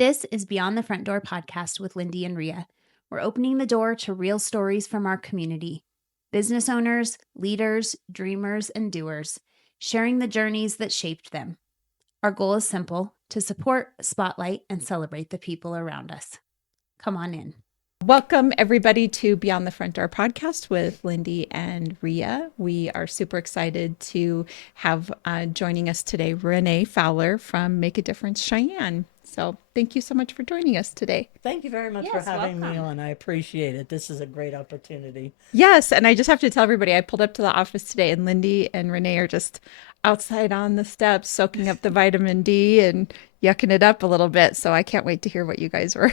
This is Beyond the Front Door podcast with Lindy and Rhea. We're opening the door to real stories from our community. Business owners, leaders, dreamers, and doers, sharing the journeys that shaped them. Our goal is simple: to support, spotlight, and celebrate the people around us. Come on in. Welcome, everybody, to Beyond the Front Door podcast with Lindy and Rhea. We are super excited to have joining us today Renee Fowler from Make a Difference Cheyenne. So thank you so much for joining us today. Thank you very much for having me on. I appreciate it. This is a great opportunity. Yes, and I just have to tell everybody, I pulled up to the office today and Lindy and Renee are just outside on the steps soaking up the vitamin D and yucking it up a little bit. So I can't wait to hear what you guys were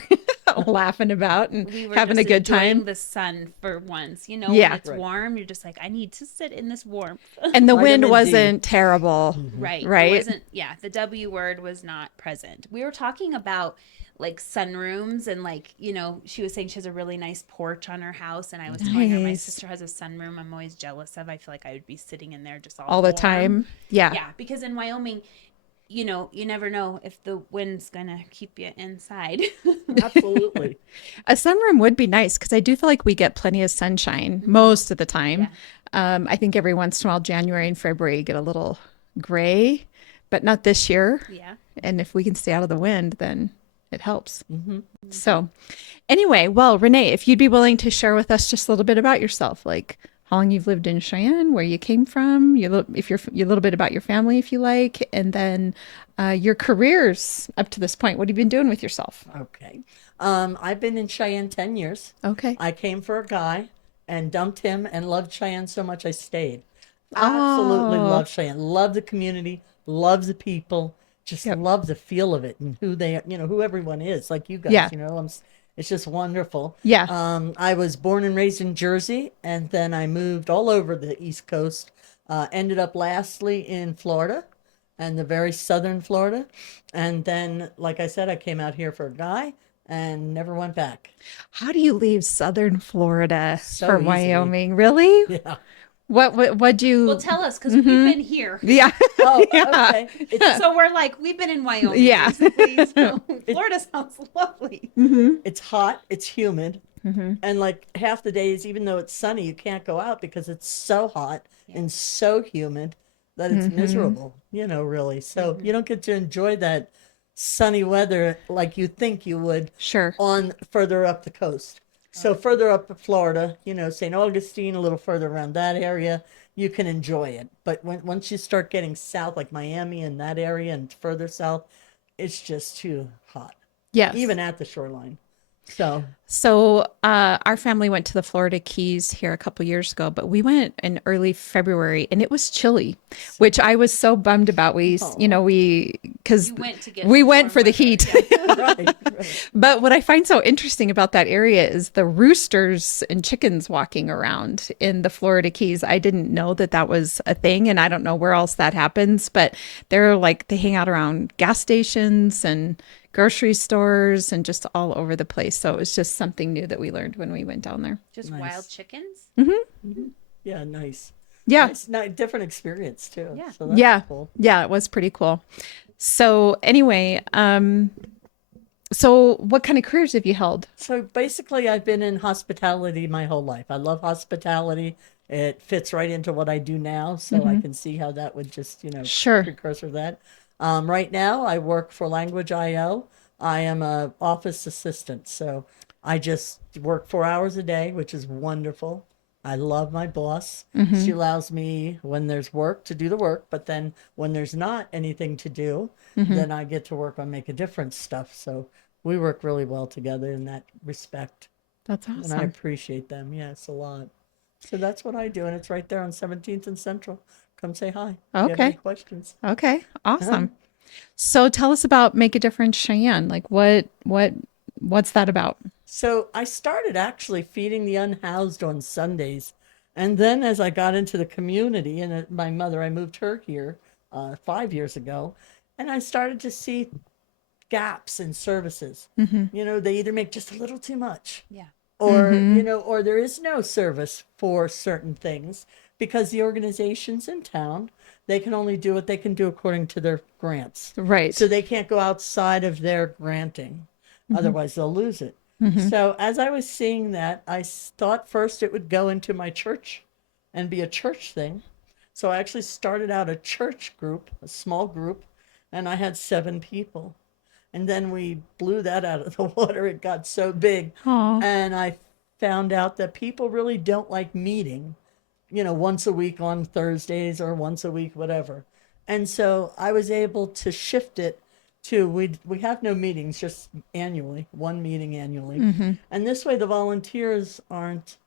laughing about and having a good time. The sun for once, when it's warm, you're just like, I need to sit in this warmth. And the wind wasn't terrible. Mm-hmm. Right. The W word was not present. We were talking about like sunrooms and she was saying she has a really nice porch on her house, and I was telling her my sister has a sunroom I'm always jealous of. I feel like I would be sitting in there just all the warm. time. Yeah, because in Wyoming, you never know if the wind's gonna keep you inside. Absolutely. A sunroom would be nice because I do feel like we get plenty of sunshine most of the time. I think every once in a while, January and February get a little gray, but not this year. And if we can stay out of the wind, then it helps. So anyway, well, Renee, if you'd be willing to share with us just a little bit about yourself, like how long you've lived in Cheyenne, where you came from, a little bit about your family, if you like, and then your careers up to this point. What have you been doing with yourself? Okay. I've been in Cheyenne 10 years. Okay. I came for a guy and dumped him and loved Cheyenne so much I stayed. Absolutely love Cheyenne. Love the community. Love the people. Just love the feel of it and who they, who everyone is, like you guys, it's just wonderful. I was born and raised in Jersey, and then I moved all over the East Coast, ended up lastly in Florida, and the very southern Florida. And then, like I said, I came out here for a guy and never went back. How do you leave southern Florida for Wyoming? Really? Yeah. What do you... Well, tell us, because we've been here. Yeah. Okay. So we're like, we've been in Wyoming. Yeah. Recently, so Florida sounds lovely. It's hot. It's humid. And like half the days, even though it's sunny, you can't go out because it's so hot and so humid that it's miserable, really. So you don't get to enjoy that sunny weather like you think you would on further up the coast. So further up Florida, St. Augustine, a little further around that area, you can enjoy it. But once you start getting south, like Miami and that area and further south, it's just too hot. Yes. Even at the shoreline. So our family went to the Florida Keys here a couple years ago, but we went in early February and it was chilly, which I was so bummed about. We went for the heat. Right. But what I find so interesting about that area is the roosters and chickens walking around in the Florida Keys. I didn't know that was a thing, and I don't know where else that happens, but they hang out around gas stations and grocery stores and just all over the place. So it was just something new that we learned when we went down there. Just nice. Wild chickens? Yeah, nice. Yeah. It's a different experience too. Yeah. So that's cool. Yeah, it was pretty cool. So anyway, so what kind of careers have you held? So basically I've been in hospitality my whole life. I love hospitality. It fits right into what I do now. So I can see how that would just, precursor that. Right now, I work for Language IO. I am an office assistant, so I just work 4 hours a day, which is wonderful. I love my boss. She allows me, when there's work, to do the work, but then when there's not anything to do, then I get to work on Make a Difference stuff. So we work really well together in that respect. That's awesome. And I appreciate them. Yes, a lot. So that's what I do, and it's right there on 17th and Central. Come say hi. If you have any questions. Okay. Awesome. So tell us about Make a Difference Cheyenne. Like what's that about? So I started actually feeding the unhoused on Sundays. And then as I got into the community, and my mother, I moved her here 5 years ago, and I started to see gaps in services. They either make just a little too much. Yeah. Or, or there is no service for certain things. because the organizations in town, they can only do what they can do according to their grants. Right. So they can't go outside of their granting. Otherwise, they'll lose it. So as I was seeing that, I thought first it would go into my church and be a church thing. So I actually started out a church group, a small group, and I had 7 people. And then we blew that out of the water. It got so big. Aww. And I found out that people really don't like meeting, once a week on Thursdays or once a week, whatever. And so I was able to shift it to we have no meetings, just annually, one meeting annually. And this way the volunteers aren't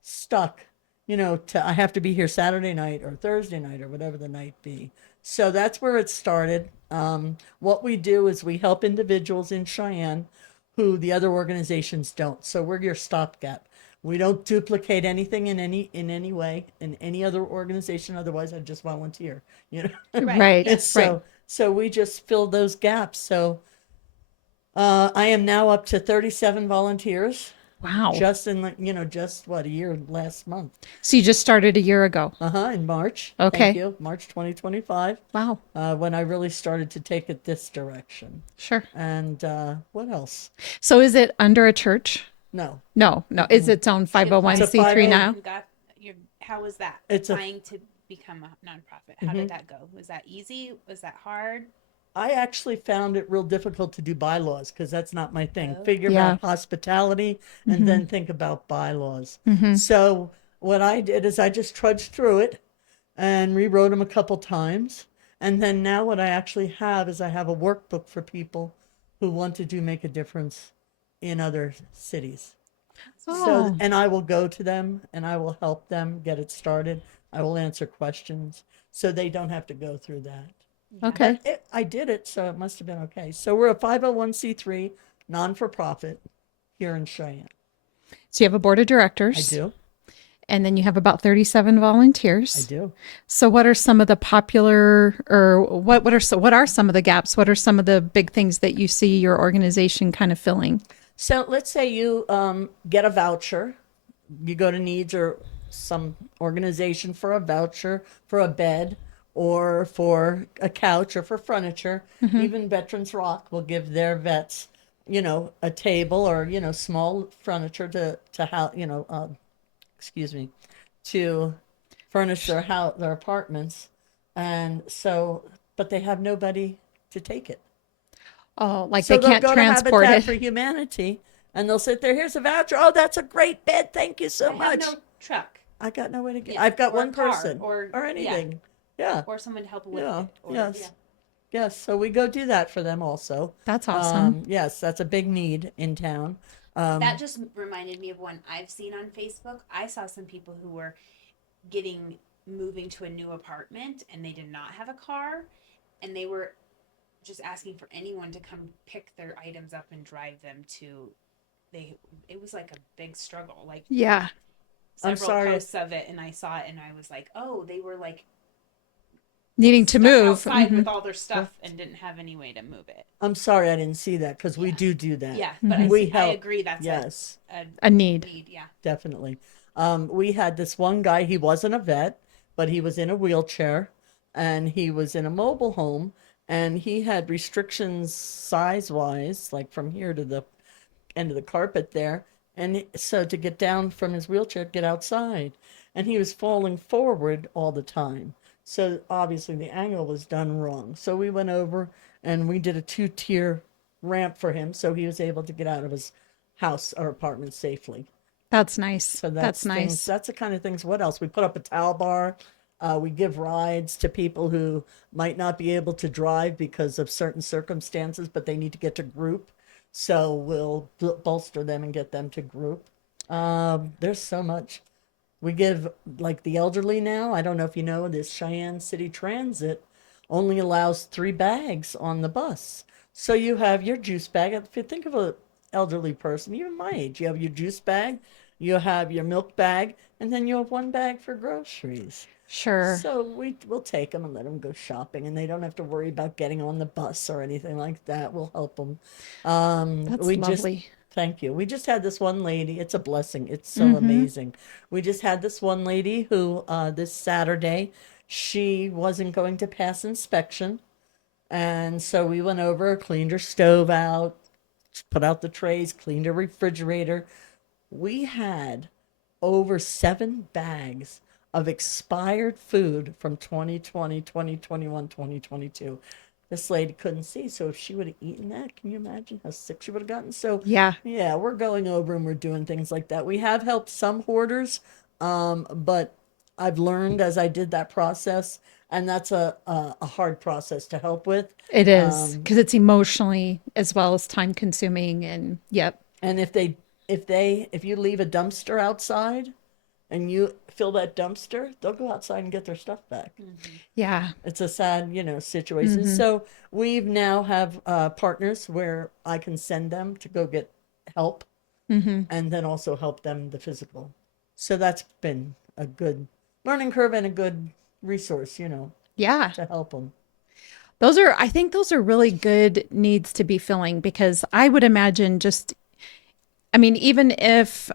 stuck, to I have to be here Saturday night or Thursday night or whatever the night be. So that's where it started. What we do is we help individuals in Cheyenne who the other organizations don't. So we're your stopgap. We don't duplicate anything in any way in any other organization. Otherwise, I'd just volunteer. Right. So we just fill those gaps. So I am now up to 37 volunteers. Wow. Just in just what, a year last month. So you just started a year ago. In March. Okay. Thank you. March 2025. Wow. When I really started to take it this direction. Sure. And what else? So is it under a church? No. No. It's its own 501c3 now. How was that? It's applying to become a nonprofit. How did that go? Was that easy? Was that hard? I actually found it real difficult to do bylaws because that's not my thing. Figure Yeah. out hospitality and then think about bylaws. So what I did is I just trudged through it and rewrote them a couple times. And then now what I actually have is I have a workbook for people who want to make a difference in other cities. So, and I will go to them and I will help them get it started. I will answer questions so they don't have to go through that. Okay. I did it, so it must have been okay. So we're a 501c3 non-for-profit here in Cheyenne. So you have a board of directors. I do. And then you have about 37 volunteers. I do. So what are some of the popular, or what are some of the gaps? What are some of the big things that you see your organization kind of filling? So let's say you get a voucher. You go to Needs or some organization for a voucher for a bed or for a couch or for furniture. Even Veterans Rock will give their vets, a table or, small furniture to how, to furnish their apartments. And so, but they have nobody to take it. Oh, like So they can't they'll go transport to Habitat it. for Humanity and they'll sit there. Here's a voucher. Oh, that's a great bed. Thank you so much. No truck. I got no way to get. Yeah, I've got or one a car, person or anything. Yeah. Or someone to help with Yeah. it. Or, Yes. Yes. So we go do that for them also. That's awesome. Yes, that's a big need in town. That just reminded me of one I've seen on Facebook. I saw some people who were moving to a new apartment and they did not have a car, and they were just asking for anyone to come pick their items up and drive them to. It was like a big struggle. Like Yeah. several posts of it, and I saw it, and I was like, oh, they were like Needing to stuck move. outside with all their stuff and didn't have any way to move it. I'm sorry I didn't see that because we do that. Yeah, but I agree that's yes, a need. Yeah, definitely. We had this one guy. He wasn't a vet, but he was in a wheelchair, and he was in a mobile home, and he had restrictions size-wise, like from here to the end of the carpet there. And so to get down from his wheelchair, get outside. And he was falling forward all the time. So obviously the angle was done wrong. So we went over and we did a 2-tier ramp for him so he was able to get out of his house or apartment safely. That's nice. So that's nice. Things, that's the kind of things. What else? We put up a towel bar. We give rides to people who might not be able to drive because of certain circumstances, but they need to get to group. So we'll bolster them and get them to group. There's so much. We give, like the elderly now, I don't know if you know, this Cheyenne City Transit only allows 3 bags on the bus. So you have your juice bag. If you think of an elderly person, even my age, you have your juice bag, you have your milk bag, and then you have 1 bag for groceries. Sure. So we'll take them and let them go shopping, and they don't have to worry about getting on the bus or anything like that. We'll help them. That's lovely. Thank you. We just had this one lady. It's a blessing. It's so amazing. We just had this one lady who, this Saturday, she wasn't going to pass inspection. And so we went over, cleaned her stove out, put out the trays, cleaned her refrigerator. We had over 7 bags of expired food from 2020, 2021, 2022. This lady couldn't see, so if she would have eaten that, can you imagine how sick she would have gotten? So Yeah. yeah, we're going over and we're doing things like that. We have helped some hoarders, but I've learned as I did that process, and that's a hard process to help with. It is, because it's emotionally as well as time consuming, and yep. And if you leave a dumpster outside and you fill that dumpster, they'll go outside and get their stuff back. Yeah. It's a sad, situation. So we now have partners where I can send them to go get help, and then also help them the physical. So that's been a good learning curve and a good resource, Yeah. to help them. I think those are really good needs to be filling, because I would imagine even if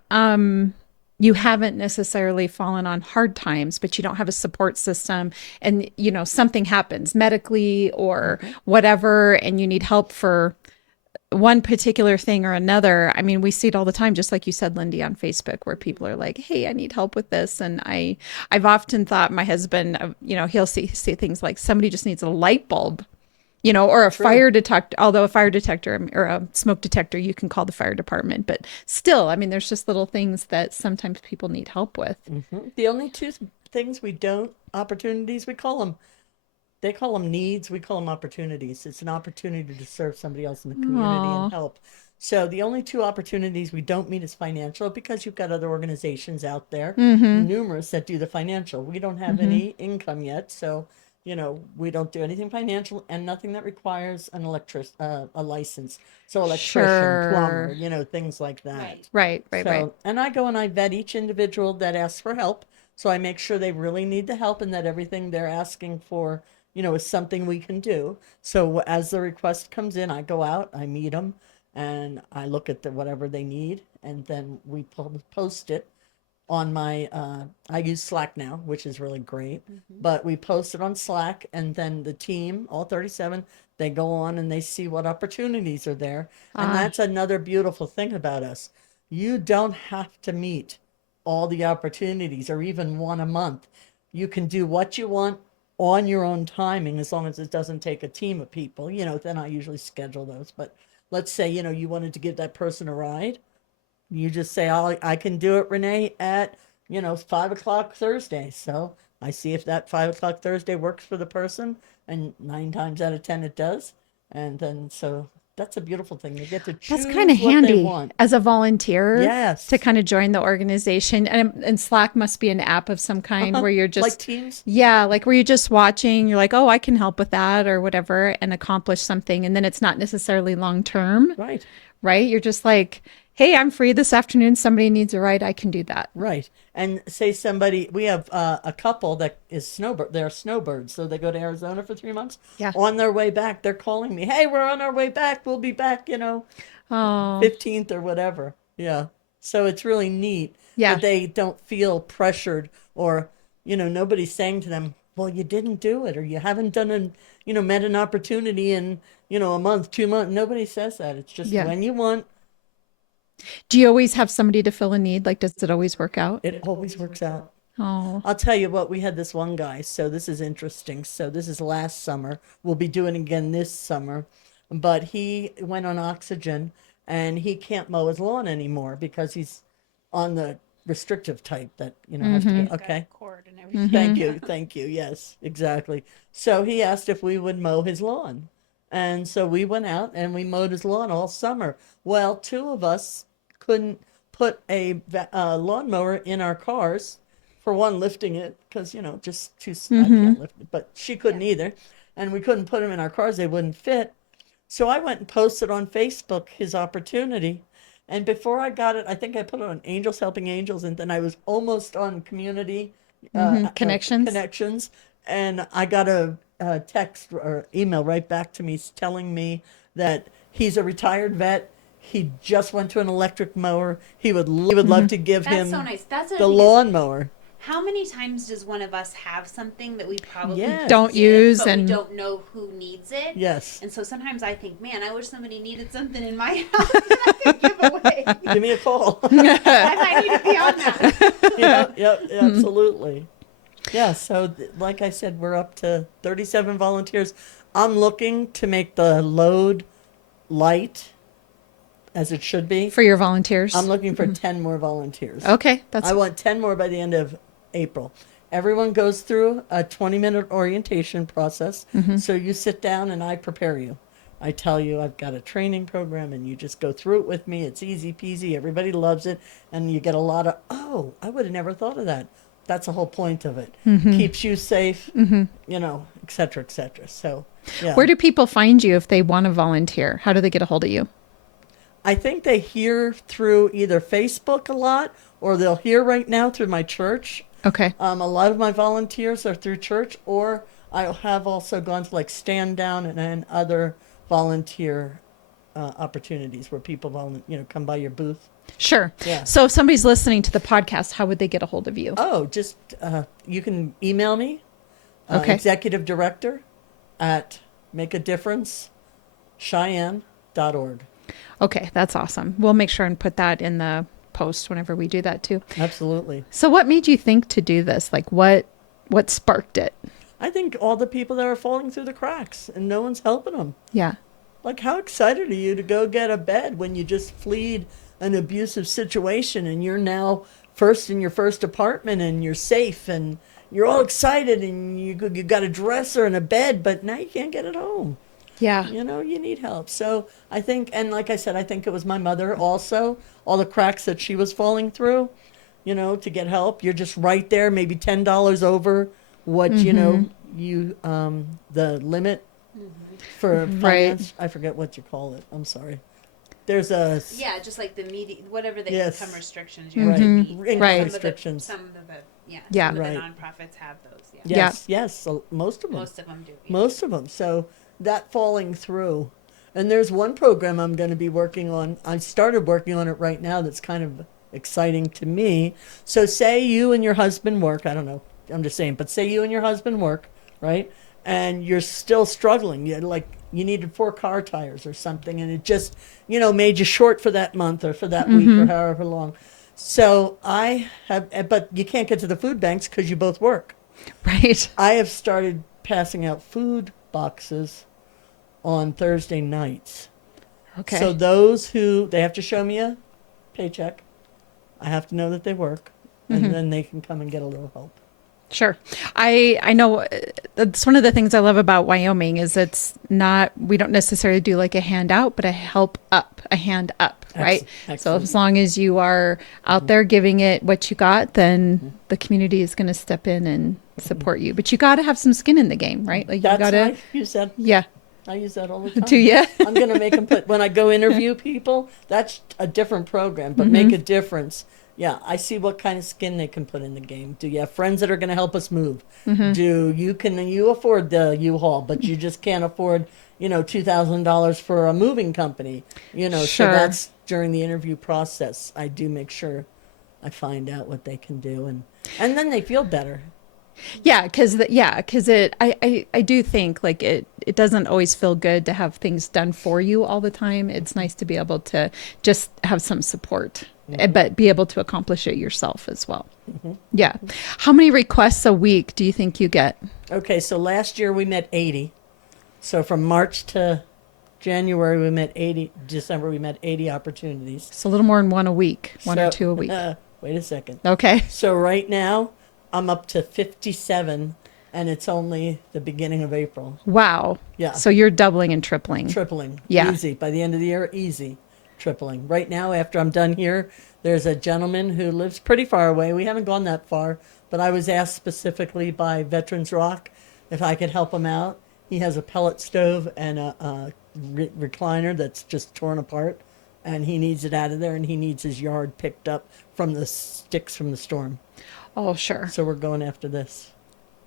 you haven't necessarily fallen on hard times, but you don't have a support system, and something happens medically or whatever, and you need help for one particular thing or another. I mean, we see it all the time, just like you said, Lindy, on Facebook, where people are like, hey, I need help with this. And I've often thought, my husband, he'll see things like, somebody just needs a light bulb, or a fire detector, although a fire detector or a smoke detector, you can call the fire department. But still, I mean, there's just little things that sometimes people need help with. The only two things opportunities, they call them needs. We call them opportunities. It's an opportunity to serve somebody else in the community and help. So the only two opportunities we don't meet is financial, because you've got other organizations out there, numerous, that do the financial. We don't have any income yet. So, we don't do anything financial, and nothing that requires a license. So electrician, plumber, things like that. Right. And I go and I vet each individual that asks for help. So I make sure they really need the help, and that everything they're asking for, is something we can do. So as the request comes in, I go out, I meet them, and I look at whatever they need, and then we post it on my, I use Slack now, which is really great, but we post it on Slack, and then the team, all 37, they go on and they see what opportunities are there. And that's another beautiful thing about us. You don't have to meet all the opportunities, or even one a month. You can do what you want on your own timing, as long as it doesn't take a team of people. Then I usually schedule those. But let's say, you wanted to give that person a ride. You just say, I can do it, Renee, at, 5 o'clock Thursday. So I see if that 5 o'clock Thursday works for the person, and 9 times out of 10 it does. And then, so that's a beautiful thing. They get to choose That's kind of what handy they want. as a volunteer. Yes. To kind of join the organization. And Slack must be an app of some kind where you're just like Teams. Yeah, like where you're just watching, you're like, oh, I can help with that or whatever, and accomplish something. And then it's not necessarily long term. Right. Right? You're just like, hey, I'm free this afternoon. Somebody needs a ride. I can do that. Right. And say we have a couple that is they're snowbirds. So they go to Arizona for 3 months. Yeah. On their way back, they're calling me, hey, we're on our way back. We'll be back, 15th or whatever. Yeah. So it's really neat that they don't feel pressured, or, nobody's saying to them, well, you didn't do it, or you haven't done met an opportunity in, a month, 2 months. Nobody says that. It's just when you want. Do you always have somebody to fill a need? Like, does it always work out? It always works out. Oh. I'll tell you what, we had this one guy. So this is interesting. So this is last summer. We'll be doing it again this summer. But he went on oxygen, and he can't mow his lawn anymore because he's on the restrictive type that, has to be. Okay. Cord and everything. Thank you. Yes, exactly. So he asked if we would mow his lawn. And so we went out and we mowed his lawn all summer. Well, 2 of us couldn't put a lawnmower in our cars. For one, lifting it, because, just too, I can't lift it, but she couldn't either. And we couldn't put them in our cars. They wouldn't fit. So I went and posted on Facebook his opportunity. And before I got it, I think I put it on Angels Helping Angels, and then I was almost on Community Connections. And I got a text or email right back to me telling me that he's a retired vet. He just went to an electric mower. He would love to give him so nice. That's the lawnmower. How many times does one of us have something that we probably don't use but and we don't know who needs it? Yes. And so sometimes I think, man, I wish somebody needed something in my house that I could give away. Give me a call. I might need to be on that. Yep, absolutely. Yeah, so like I said, we're up to 37 volunteers. I'm looking to make the load light as it should be. For your volunteers? I'm looking for 10 more volunteers. Okay. I want 10 more by the end of April. Everyone goes through a 20-minute orientation process. So you sit down and I prepare you. I tell you I've got a training program and you just go through it with me. It's easy peasy. Everybody loves it. And you get a lot of, oh, I would have never thought of that. That's the whole point of it. Keeps you safe, you know, et cetera, et cetera. So, yeah. Where do people find you if they want to volunteer? How do they get a hold of you? I think they hear through either Facebook a lot or they'll hear right now through my church. Okay. A lot of my volunteers are through church, or I have also gone to like Stand Down and other volunteer opportunities where people come by your booth. Sure. Yeah. So if somebody's listening to the podcast, how would they get a hold of you? Oh, just you can email me, Okay. executive director at makeadifferencecheyenne.org. Okay, that's awesome. We'll make sure and put that in the post whenever we do that too. Absolutely. So what made you think to do this? Like what sparked it? I think all the people that are falling through the cracks and no one's helping them. Yeah. Like, how excited are you to go get a bed when you just fled an abusive situation and you're now first in your first apartment and you're safe and you're all excited and you got a dresser and a bed, but now you can't get it home. Yeah. You know, you need help. So I think, and like I said, I think it was my mother also, all the cracks that she was falling through, you know, to get help. You're just right there, maybe $10 over what, you know, the limit for finance. I forget what you call it. I'm sorry. There's a... Yeah, just like the whatever the Yes. income restrictions you Right. have to meet. Income restrictions. Some of the Right. nonprofits have those. Yeah. Yes, so most of them. Most of them do. Yeah. Most of them. So that falling through. And there's one program I'm going to be working on. I started working on it right now that's kind of exciting to me. So say you and your husband work, I don't know, I'm just saying, but say you and your husband work, right? And you're still struggling. You needed 4 car tires or something, and it just, you know, made you short for that month or for that week or however long. So but you can't get to the food banks because you both work. Right. I have started passing out food boxes on Thursday nights. Okay. So those they have to show me a paycheck. I have to know that they work, and then they can come and get a little help. Sure. I know that's one of the things I love about Wyoming is we don't necessarily do like a handout, but a hand up, right? Excellent. So as long as you are out there giving it what you got, then the community is going to step in and support you. But you got to have some skin in the game, right? Like you got to use that. Yeah. I use that all the time. Do you? I'm going to make them when I go interview people, that's a different program, but make a difference. Yeah, I see what kind of skin they can put in the game. Do you have friends that are going to help us move? Do you afford the U-Haul, but you just can't afford, you know, $2,000 for a moving company? You know, Sure. so that's during the interview process. I do make sure I find out what they can do, and then they feel better. Yeah, because I do think like it doesn't always feel good to have things done for you all the time. It's nice to be able to just have some support, but be able to accomplish it yourself as well. Yeah. How many requests a week do you think you get? Okay, so last year we met 80. So from March to January we met 80. December we met 80 opportunities. It's a little more than one a week, one or two a week. Wait a second. Okay. So right now I'm up to 57, and it's only the beginning of April. Wow. Yeah. So you're doubling and tripling. Tripling. Yeah. Easy. By the end of the year, easy. Tripling. Right now, after I'm done here, there's a gentleman who lives pretty far away. We haven't gone that far, but I was asked specifically by Veterans Rock if I could help him out. He has a pellet stove and a recliner that's just torn apart, and he needs it out of there, and he needs his yard picked up from the sticks from the storm. Oh, sure. So we're going after this.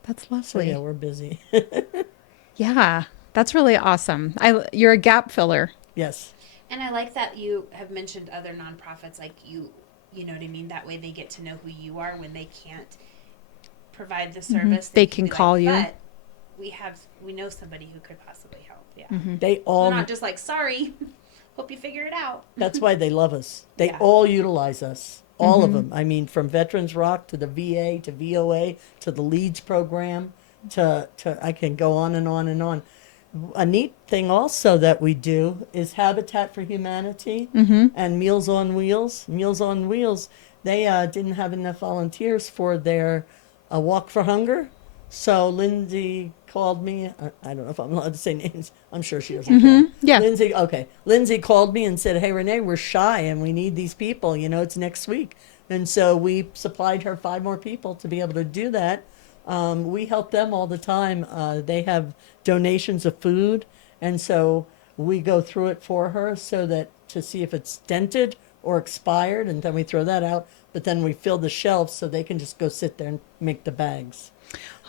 That's So lovely. yeah, we're busy. Yeah, that's really awesome. You're a gap filler. Yes. And I like that you have mentioned other nonprofits, like you know what I mean? That way they get to know who you are when they can't provide the service. They can call you. But we know somebody who could possibly help. Yeah. They all, they're not just like, sorry, hope you figure it out. That's why they love us. They all utilize us. All of them. I mean, from Veterans Rock to the VA to VOA to the LEADS program to I can go on and on and on. A neat thing also that we do is Habitat for Humanity and Meals on Wheels. Meals on Wheels, they didn't have enough volunteers for their Walk for Hunger. So Lindsay called me. I don't know if I'm allowed to say names. I'm sure she doesn't care. Yeah. Lindsay, okay. Lindsay called me and said, hey, Renee, we're shy and we need these people. You know, it's next week. And so we supplied her 5 more people to be able to do that. We help them all the time. They have donations of food. And so we go through it for her so that to see if it's dented or expired. And then we throw that out. But then we fill the shelves so they can just go sit there and make the bags.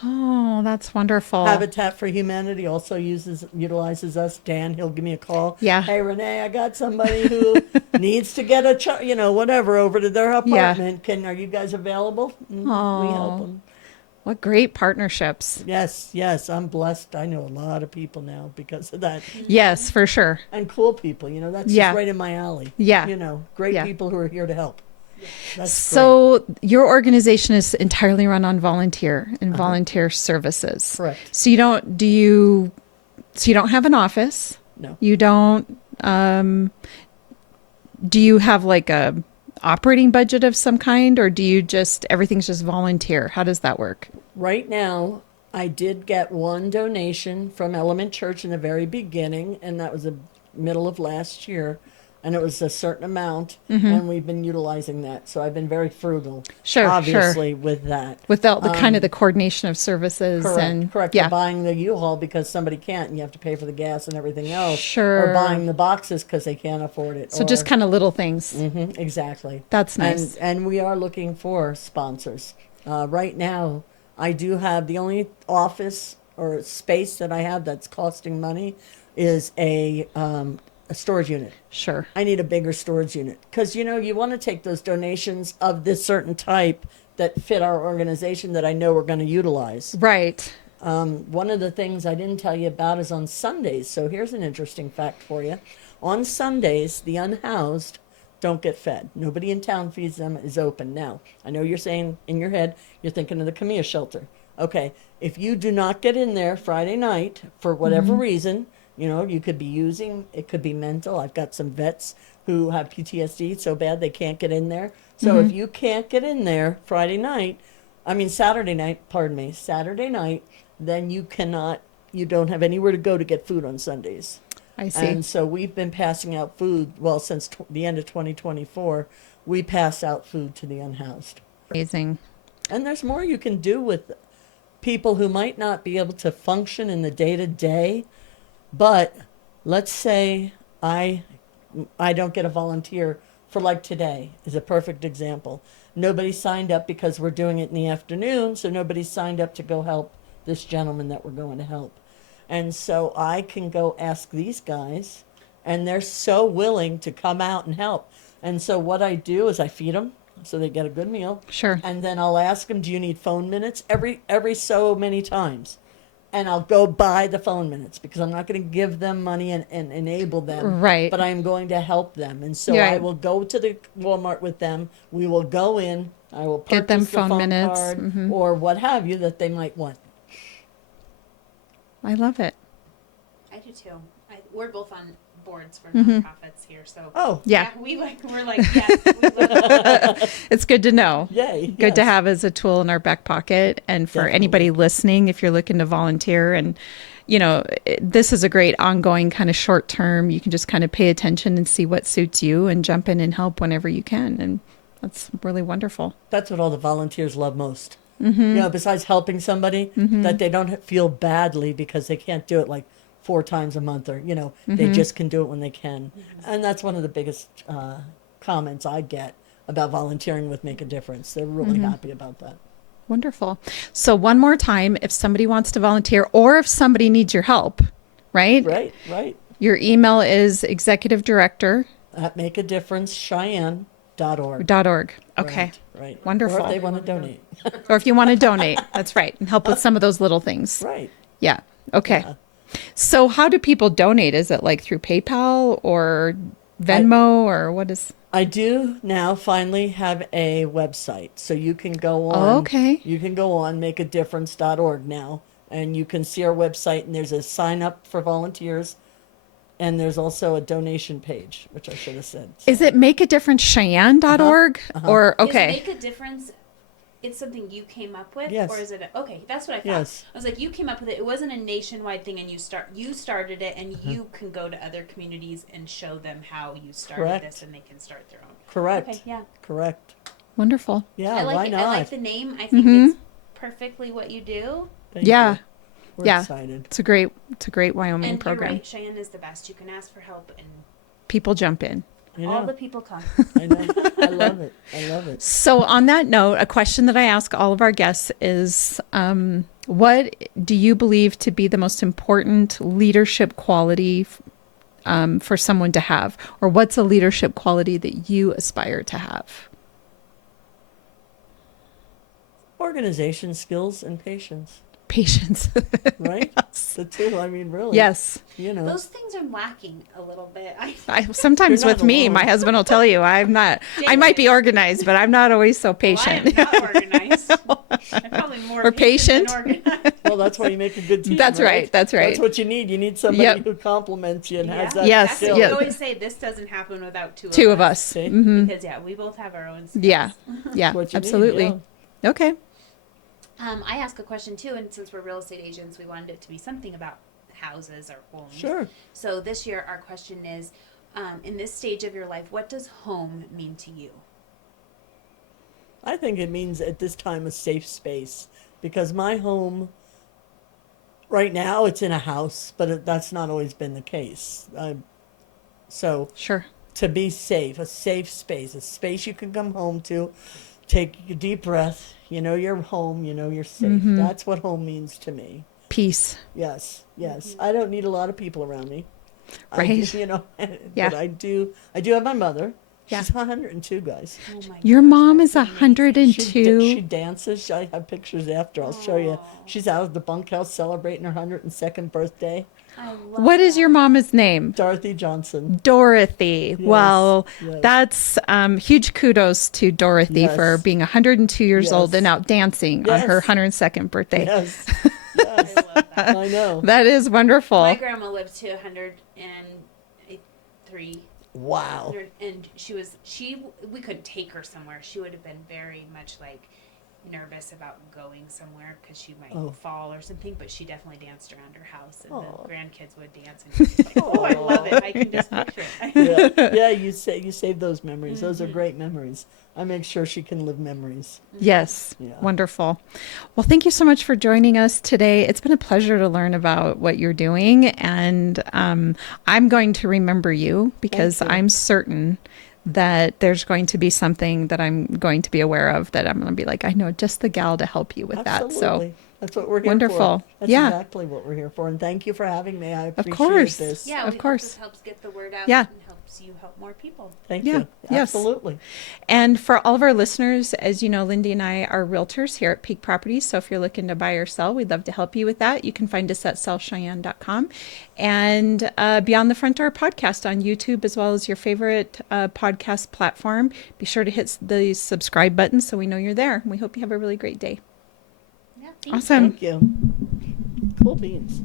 Oh, that's wonderful. Habitat for Humanity also utilizes us. Dan, he'll give me a call. Yeah. Hey, Renee, I got somebody who needs to get whatever over to their apartment. Yeah. Are you guys available? We help them. What great partnerships. Yes. I'm blessed. I know a lot of people now because of that. Yes, for sure. And cool people. That's just right in my alley. Yeah. Great people who are here to help. That's so great. Your organization is entirely run on volunteer and volunteer services. Correct. So you don't have an office. No. You don't. Do you have like a operating budget of some kind, or do you everything's just volunteer? How does that work? Right now, I did get one donation from Element Church in the very beginning, and that was the middle of last year. And it was a certain amount, and we've been utilizing that. So I've been very frugal, obviously, with that. With the kind of the coordination of services. Correct. Yeah. Or buying the U-Haul because somebody can't, and you have to pay for the gas and everything else. Sure. Or buying the boxes because they can't afford it. So just kind of little things. Exactly. That's nice. And we are looking for sponsors. Right now, I do have the only office or space that I have that's costing money is a storage unit. Sure. I need a bigger storage unit because, you want to take those donations of this certain type that fit our organization that I know we're going to utilize. Right. One of the things I didn't tell you about is on Sundays. So here's an interesting fact for you. On Sundays, the unhoused don't get fed. Nobody in town feeds them, is open. Now, I know you're saying in your head, you're thinking of the Camilla shelter. Okay, if you do not get in there Friday night for whatever reason, you could be it could be mental. I've got some vets who have PTSD so bad they can't get in there. So if you can't get in there Saturday night, then you don't have anywhere to go to get food on Sundays. I see. And so we've been passing out food, since the end of 2024, we pass out food to the unhoused. Amazing. And there's more you can do with people who might not be able to function in the day-to-day. But let's say I don't get a volunteer for like today is a perfect example. Nobody signed up because we're doing it in the afternoon, so nobody signed up to go help this gentleman that we're going to help. And so I can go ask these guys, and they're so willing to come out and help. And so what I do is I feed them so they get a good meal. Sure. And then I'll ask them, do you need phone minutes? Every so many times. And I'll go buy the phone minutes because I'm not going to give them money and enable them. Right. But I'm going to help them. And so I will go to the Walmart with them. We will go in. I will purchase get them the phone minutes card or what have you that they might want. I love it. I do too. We're both on boards for nonprofits here, so yeah, we're like yes, we love it's good to know. Yay! Good to have as a tool in our back pocket, and for anybody listening, if you're looking to volunteer, and this is a great ongoing kind of short term. You can just kind of pay attention and see what suits you, and jump in and help whenever you can, and that's really wonderful. That's what all the volunteers love most. Besides helping somebody, that they don't feel badly because they can't do it like 4 times a month or, they just can do it when they can. And that's one of the biggest comments I get about volunteering with Make a Difference. They're really happy about that. Wonderful. So one more time, if somebody wants to volunteer or if somebody needs your help, right? Right. Your email is executive director at makeadifferencecheyenne.org. .org. Okay. Right. Wonderful. Or if they want to donate. Or if you want to donate. That's right. And help with some of those little things. Right. Yeah. Okay. Yeah. So how do people donate? Is it like through PayPal or Venmo or what is? I do now finally have a website. So you can go on. Oh, okay. You can go on makeadifference.org now, and you can see our website, and there's a sign up for volunteers. And there's also a donation page, which I should have said. So. Is it makeadifferencecheyenne.org? Or, okay. Is Make a Difference, it's something you came up with? Yes. Or is it, okay, that's what I thought. Yes. I was like, you came up with it. It wasn't a nationwide thing, and you started it, and you can go to other communities and show them how you started Correct. this, and they can start their own. Correct. Okay, yeah. Correct. Wonderful. Yeah, I like why it. not? I like the name. I think it's perfectly what you do. Thank Yeah. you. We're Yeah. excited. It's a great Wyoming And program. you're right, Cheyenne is the best. You can ask for help, and People jump in. I know. all the people come. I know. I love it. I love it. So on that note, a question that I ask all of our guests is, what do you believe to be the most important leadership quality for someone to have? Or what's a leadership quality that you aspire to have? Organization skills and patience. Patience. Right? Yes. The two. I mean, really. Yes. You know. Those things are lacking a little bit. Sometimes You're not with me, alone. my husband will tell you, I might be organized, but I'm not always so patient. Well, I am not organized. I'm probably more Or patient patient. than organized. Well, that's why you make a good team. That's right. That's right. That's what you need. You need somebody Yep. who compliments you and has that Yes, skill. We yes. always say this doesn't happen without two Of us. See? Mhm. Because we both have our own skills. Yeah. Yeah. What you need, Absolutely. yeah. Okay. I ask a question too, and since we're real estate agents, we wanted it to be something about houses or homes. Sure. So this year, our question is, in this stage of your life, what does home mean to you? I think it means at this time a safe space, because my home right now, it's in a house, but that's not always been the case. So Sure. to be safe, a safe space, a space you can come home to, take a deep breath, you know you're home, you know you're safe. That's what home means to me. Peace. Yes, yes. I don't need a lot of people around me. Right. You know, Yeah. but I do have my mother. Yeah. She's 102, guys. Oh my Your gosh, mom that's is amazing. 102. She dances. I have pictures after. I'll show you. She's out of the bunkhouse celebrating her 102nd birthday. I love What is that. your mama's name? Dorothy Johnson. Dorothy. Well, yes. that's huge kudos to Dorothy Yes. for being 102 years Yes. old and out dancing on her Yes. 102nd birthday. Yes. I Yes. love that. I know. That is wonderful. My grandma lived to 103. Wow. And we couldn't take her somewhere. She would have been very much like nervous about going somewhere because she might fall or something, but she definitely danced around her house, and the grandkids would dance, and she was like, oh, I love it. I can just picture it. Yeah. You save those memories. Those are great memories. I make sure she can live memories. Yes. Yeah. Wonderful. Well, thank you so much for joining us today. It's been a pleasure to learn about what you're doing. And I'm going to remember you because I'm certain that there's going to be something that I'm going to be aware of that I'm going to be like, I know just the gal to help you with that. So that's what we're here wonderful. for. That's Yeah. exactly what we're here for. And thank you for having me. I appreciate course. this. Yeah, Of we course. hope this helps get the word out Yeah. and helps you help more people. Thank Yeah. you. Yes. Absolutely. And for all of our listeners, as you know, Lindy and I are realtors here at Peak Properties. So if you're looking to buy or sell, we'd love to help you with that. You can find us at sellcheyenne.com and Beyond the Front Door podcast on YouTube, as well as your favorite podcast platform. Be sure to hit the subscribe button so we know you're there. We hope you have a really great day. Yeah, Awesome. Thank you. Cool beans.